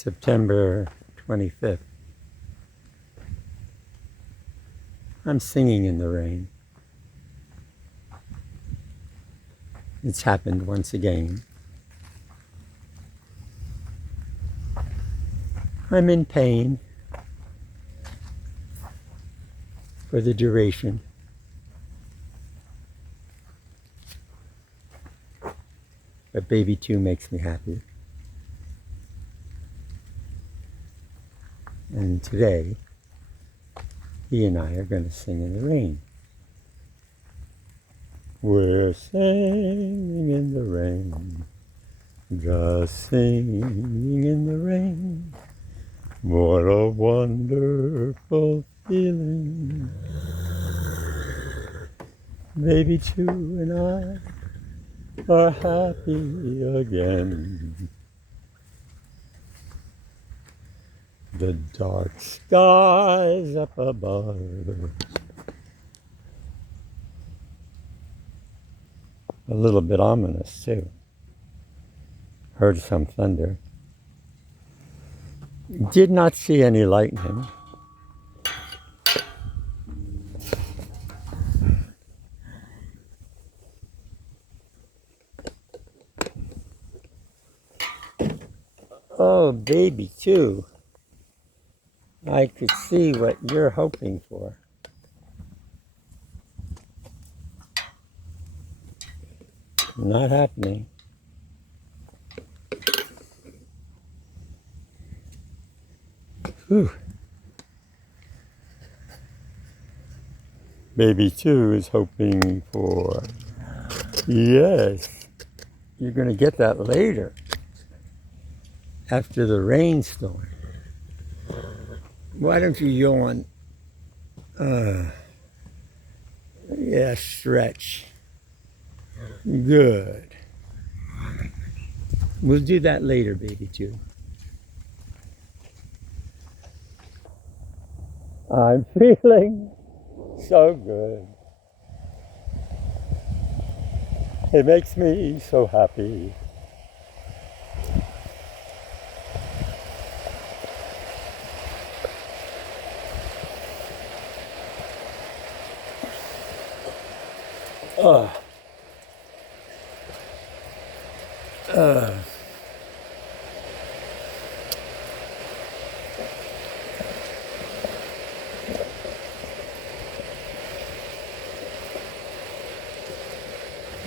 September 25th. I'm singing in the rain. It's happened once again. I'm in pain for the duration. But BabyToo makes me happy. And today, he and I are going to sing in the rain. We're singing in the rain, just singing in the rain. What a wonderful feeling. BabyToo and I are happy again. The dark skies up above. A little bit ominous too. Heard some thunder. Did not see any lightning. Oh, BabyToo. I could see what you're hoping for. Not happening. Whew. BabyToo is hoping for, yes, you're going to get that later, after the rainstorm. Why don't you yawn? Yeah, stretch. Good. We'll do that later, BabyToo. I'm feeling so good. It makes me so happy.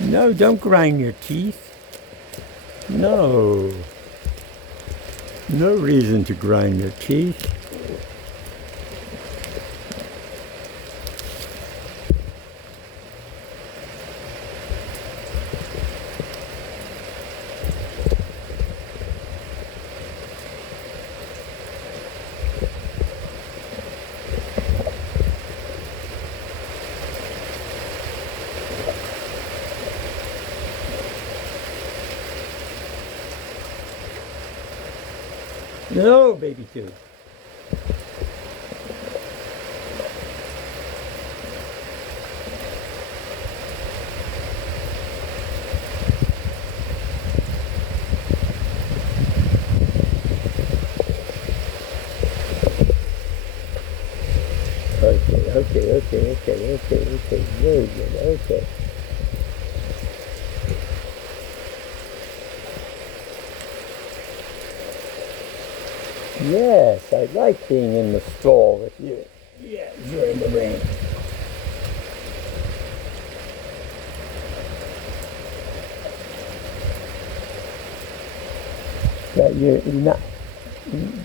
No, don't grind your teeth. No. No reason to grind your teeth. No, BabyToo. Okay. Very good. Okay. Yes, I like being in the stall with you. Yeah, during the rain. That you're not.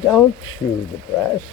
Don't chew the brush.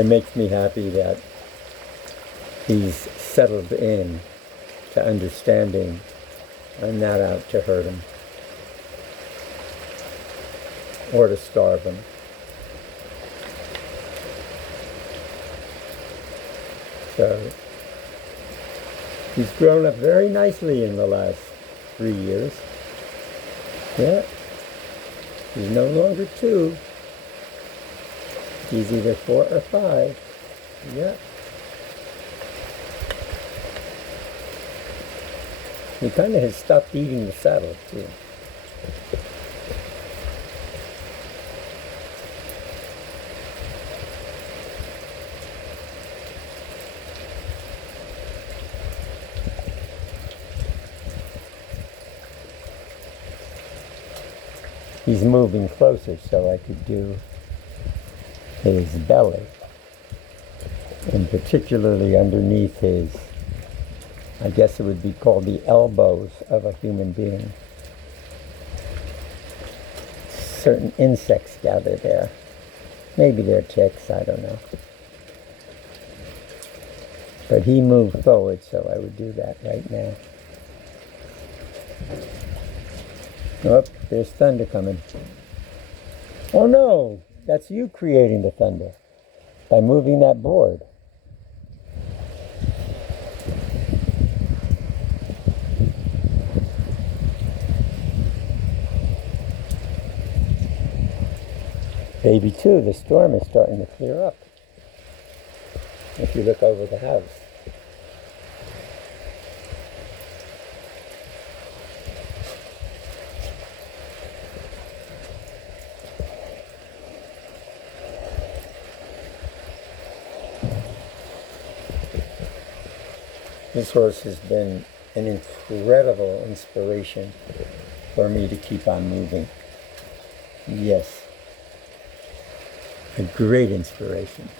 It makes me happy that he's settled in to understanding I'm not out to hurt him or to starve him. So he's grown up very nicely in the last 3 years. Yeah. He's no longer 2. He's either 4 or 5. Yeah. He kind of has stopped eating the saddle, too. He's moving closer so I could do his belly, and particularly underneath his, I guess it would be called the elbows of a human being. Certain insects gather there. Maybe they're ticks, I don't know. But he moved forward, so I would do that right now. Oh, there's thunder coming. Oh no, that's you creating the thunder by moving that board. BabyToo, the storm is starting to clear up. If you look over the house. This horse has been an incredible inspiration for me to keep on moving. Yes, a great inspiration.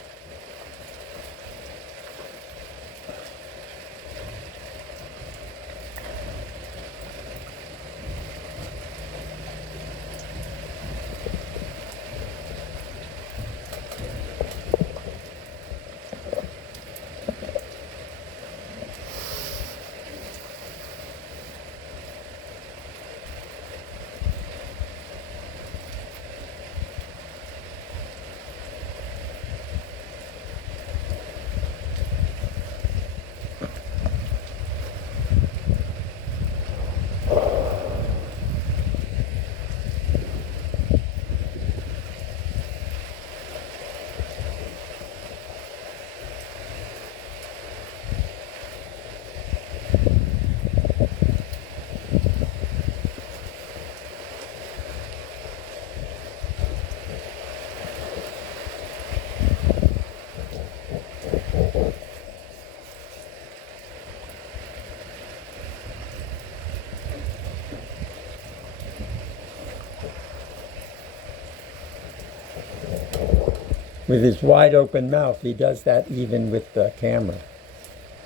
With his wide open mouth, he does that even with the camera.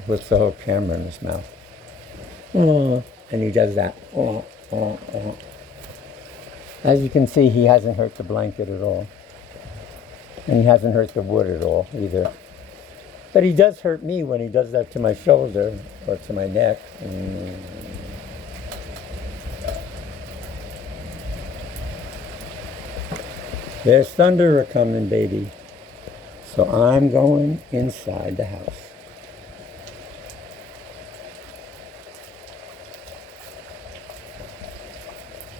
Puts the whole camera in his mouth. And he does that. As you can see, he hasn't hurt the blanket at all. And he hasn't hurt the wood at all either. But he does hurt me when he does that to my shoulder or to my neck. There's thunder a-coming, baby. So I'm going inside the house.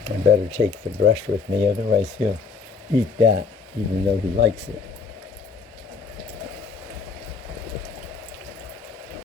I better take the brush with me, otherwise he'll eat that, even though he likes it.